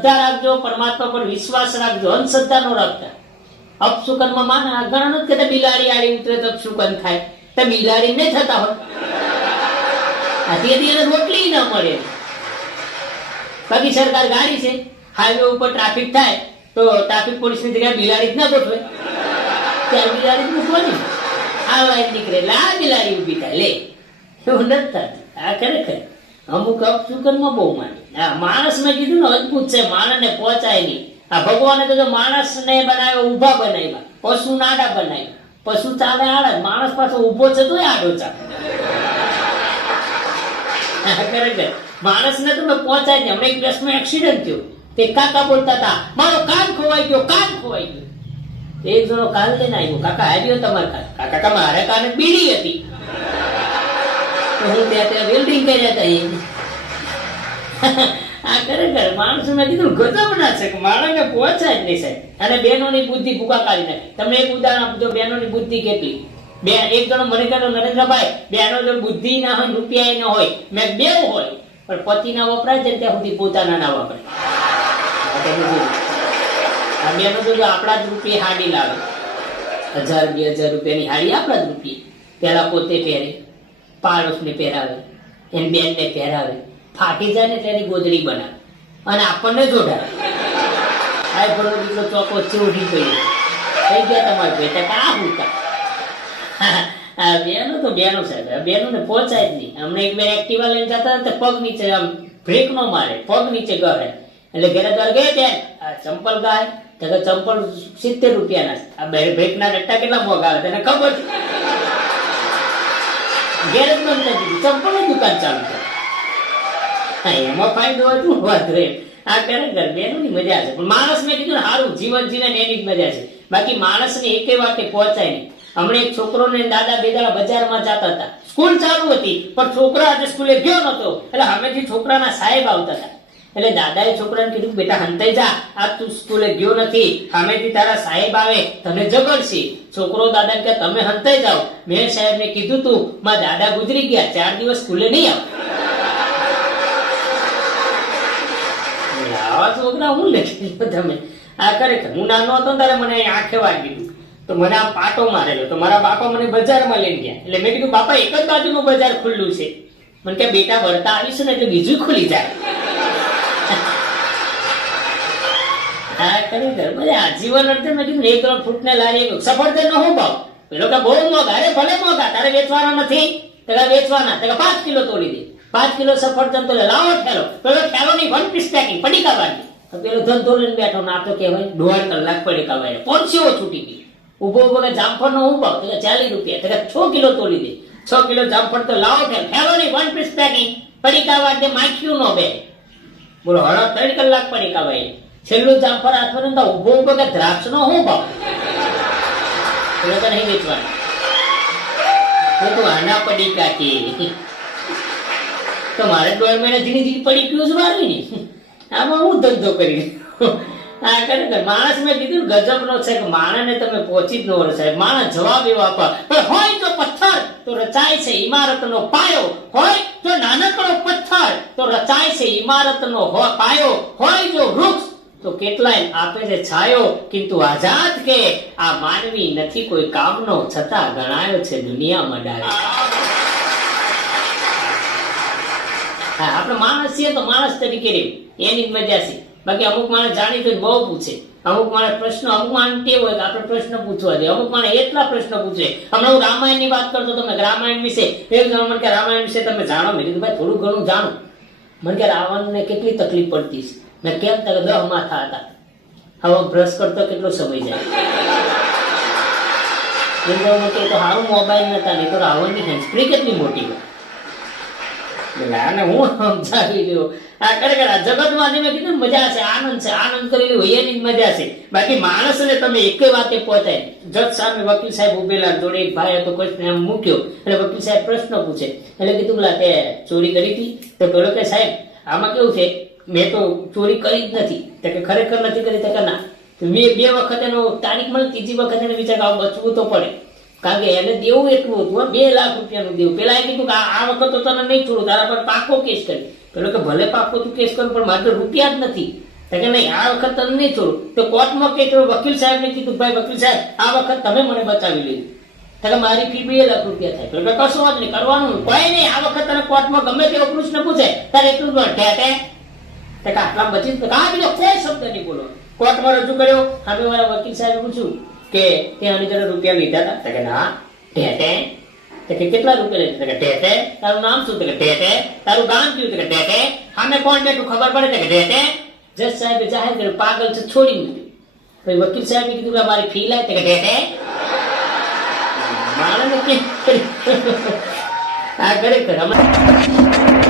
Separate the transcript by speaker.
Speaker 1: શ્રદ્ધા રાખજો, પરમાત્મા પર વિશ્વાસ રાખજો અંધશ્રદ્ધા નો રાખતા. અપશુકનમાં માને ઘણા નથી કહેતા, બિલાડી આડી ઉતરે તો અપશુકન થાય તો બિલાડી નહીં થતા હોય. આથી એને રોટલી ન મળે. બાકી સરકાર ગાડી છે હાઈવે ઉપર ટ્રાફિક થાય, તો ટ્રાફિક પોલીસની જગ્યાએ બિલાડી જ ના ગોઠવે. ત્યાં બિલાડી જ મૂકવાની. આ લાઈન નીકળે લા બિલાડી ઊભી થાય. લે, એવું નથી થતું. આ ખરેખર. અમુક અપશુકનમાં બહુ માને. આ મેં કીધું ને અદભુત છે, માણસને પહોંચાય નહીં આ ભગવાને તો માણસને બનાવ્યો, ઊભા બનાવ્યા, પશુ નાડા બનાવ્યા, પશુ ચાલે આડે માણસ પાછો ઊભો છે તોય આડો ચાલે. માણસને તમે પહોંચાય નહીં હમણાં એક બસમાં એક્સિડન્ટ થયો. તે કાકા બોલતા હતા, મારો કાન ખોવાઈ ગયો, કાન ખોવાઈ ગયો. એક જણો કાન લઈને આવ્યો. કાકા આવ્યો તમારે કાકા કાકા, મારે કાને બીડી હતી. હું ત્યાં વેલ્ડિંગ કર્યા હતા એ. આ ખરેખર માણસો મેં કીધું ગજબના છે કે માણસને પહોંચાય જ નહીં સાહેબ. અને બહેનોની બુદ્ધિ ભૂકા કાઢી નાખે. તમને એક ઉદાહરણ આપજો બહેનોની બુદ્ધિ કેટલી? બે, એક જણો મને કહેતો નરેન્દ્રભાઈ, બેનો જો બુદ્ધિ ના હોય રૂપિયા ના હોય, મેં બે હોય, પણ પતિ ના વપરાય છે ત્યાં સુધી પોતાના ના વપરાય. બેનો જો આપણા જ રૂપિયા હાડી લાવે. હજાર, બે હજાર રૂપિયાની હાડી આપણા જ રૂપિયા. પેલા પોતે પહેરે. પાડોશને પહેરાવે. એની બેનને પહેરાવે. ફાટી જાય ને તેની ગોદડી બનાવે. અને આપણને જોડાવે. આ બરોબર દીકરો ચોકો ચીવડી ગયો. થઈ ગયા તમારે બેટા કા હુકા બેનો તો બેનો સાહેબ. બેનો ને પહોંચાય જ નહીં. હમણાં એક બે એક્ટિવા લઈને જતા તો પગ નીચે આમ બ્રેક નો મારે. પગ નીચે ગળે એટલે ઘરે દર ગયે બેન ચંપલ ગાય. તો ચંપલ સિત્તેર રૂપિયાના આ બ્રેકના ડટ્ટા કેટલા મોંઘા આવે તને ખબર છે? ચંપલની દુકાન ચાલુ કરી. એમાં ફાયદો શું આ ખરેખર બેનોની મજા છે. પણ માણસ મેં કીધું ને સારું જીવન જીવે એની મજા છે. બાકી માણસને એકે વાતે પહોંચાય નહીં. હમણાં એક છોકરોને દાદા બેદાડા બજારમાં જતા હતા. સ્કૂલ ચાલુ હતી, પણ છોકરા આજે સ્કૂલે ગયો નતો એટલે હમેથી છોકરાના સાહેબ આવતા હતા. એટલે દાદાએ છોકરાને કીધું બેટા હંતાઈ જા. આ તું સ્કૂલે ગયો નથી. સામેથી તારા સાહેબ આવે. તને જગડશે છોકરો દાદા કે તમે હંતાઈ જાઓ. મેં સાહેબને કીધું તું માં દાદા ગુજરી ગયા. ચાર દિવસ સ્કૂલે નહીં આવ. આવા છોકરા હું લખી તમે? આ ખરેખર હું નાનો હતો તારે મને આંખે વાગી દીધું તો મને આ પાટો મારેલો. તો મારા બાપા મને બજારમાં લઈને ગયા. એટલે મેં કીધું, બાપા, એક જ બાજુનું બજાર ખુલ્લું છે. મને કે બેટા, વળતા આવીશું ને એટલે બીજું ખુલી જાય. હા ખરેખર બધા જીવન અર્થે મેં કીધું એક ત્રણ ફૂટ ને લારી સફળ સફરજન નો ભાવ? પેલો કે બહુ મોગા અરે ભલે મોગા તારે વેચવાના નથી. તો વેચવાના. તો પાંચ કિલો તોડી દે. પાંચ કિલો સફરજન તો લાવો ઠેલો. પેલો ઠેલો ની વન પીસ પેકિંગ પડીકા કાવાની પેલો ધંધો લઈને બેઠો, ના તો કહેવાય, દોઢ કલાક પડીકા કાવાય પહોંચ્યો છૂટી ગઈ? ઊભો ઊભો કે જામફળ નો ઊભો તો ચાલીસ રૂપિયા. તો છ કિલો તોડી દે. છ કિલો જામફળ તો લાવો ઠેલો. ઠેલો ની વન પીસ પેકિંગ પડીકા કાવા માખ્યું નો બે. બોલો, હળો, ત્રણ કલાક પડી બાંધે છેલ્લું જામફળ હાથમાં તો ઊભો ઊભો કે દ્રાક્ષ નો હું ભાવ? નહીં વેચવાનું. ને હું કીધું ને ગજબનો છે કે માણસને તમે પહોંચી જ ન સાહેબ. માણસ જવાબ એવો આપવા હોય તો પથ્થર, તો રચાય છે ઇમારતનો પાયો. હોય તો નાનકડો પથ્થર, તો રચાય છે ઇમારતનો પાયો. હોય જો વૃક્ષ તો કેટલાય આપે છે છાયો, કિંતુ આઝાદ કે આ માનવી નથી કોઈ કામનો, છતાં ગણાયો છે દુનિયામાં ડાયો. આપણે માણસ છીએ તો માણસ તરીકે રે એની મજા છે. બાકી અમુક માણસ જાણીતું બહુ પૂછે. અમુક માણસ પ્રશ્ન, અમુક માણસ ટેવ હોય કે આપણે પ્રશ્ન પૂછવા દે અમુક માણસ એટલા પ્રશ્ન પૂછે. હમણાં હું રામાયણની વાત કરતો તમે રામાયણ વિશે. એવું મને કે રામાયણ વિશે તમે જાણો. મેં કીધું, ભાઈ, થોડું ઘણું જાણો. મને કે, રાવણને કેટલી તકલીફ પડતી છે. મેં કેમ તક દહ માથા હતા? હવે બ્રશ કરતો કેટલો સમય જાય? એમ કહું મને કે એ તો હારું મોબાઈલ નતા, નહીં તો રાવણની હેન્ડસ્પ્રી કેટલી મોટી હોય. એટલે હું સમજાવી રહ્યો આ ખરેખર આ જગતમાં જે મેં કીધું મજા છે, આનંદ છે. આનંદ કરી હોય એની મજા છે. બાકી માણસને તમે એક વાતે પહોંચાય. જજ સામે વકીલ સાહેબ ઉભેલા, જોડે એક ભાઈ હતો કોઈ એમ મૂક્યો. એટલે વકીલ સાહેબ પ્રશ્ન પૂછે. એટલે કીધું કે ચોરી કરી હતી? તો પેલો કે સાહેબ, આમાં કેવું છે? મેં તો ચોરી કરી જ નથી. કે ખરેખર નથી કરી કે ના. મેં બે વખત એનો તારીખ મળે ત્રીજી વખત એને વિચાર આવું બચવું તો પડે. કારણ કે એને દેવું એટલું હતું બે લાખ રૂપિયાનું દેવું. પેલા એ કીધું કે આ વખત તો તને નહીં છોડું તારા પર પાકો કેસ કરી. પેલો કે ભલે પાકો તું કેસ કરું પણ મારે રૂપિયા જ નથી. કે નહીં આ વખત તને નહીં છોડું. તો કોર્ટમાં કે વકીલ સાહેબને કીધું ભાઈ વકીલ સાહેબ આ વખત તમે મને બચાવી લીધું તો મારી ફી બે લાખ રૂપિયા થાય. તો કશું વાત નહીં કરવાનું કોઈ નહીં આ વખત તને કોર્ટમાં ગમે તેવો પ્રશ્ન પૂછે તારે એટલું જ બોલ, ઠે ઠે તો કે આટલા બચી જ બીજો કોઈ શબ્દ નહીં બોલો. કોર્ટમાં રજૂ કર્યો હવે મારા વકીલ સાહેબ પૂછ્યું કે તે આની જોડે રૂપિયા લીધા હતા? કે ના, તો કે કેટલા રૂપિયા લીધા કે ટેટે તારું નામ શું? કે ટેટે તારું ગામ કયું? કે ટેટે સામે કોણ બેઠું ખબર પડે? કે ટેટે જજ સાહેબે જાહેર કર્યું, પાગલ છે, છોડી મૂક્યું. પછી વકીલ સાહેબે કીધું કે મારી ફી લાય? કે ટેટે માણસને કે આ ખરેખર અમે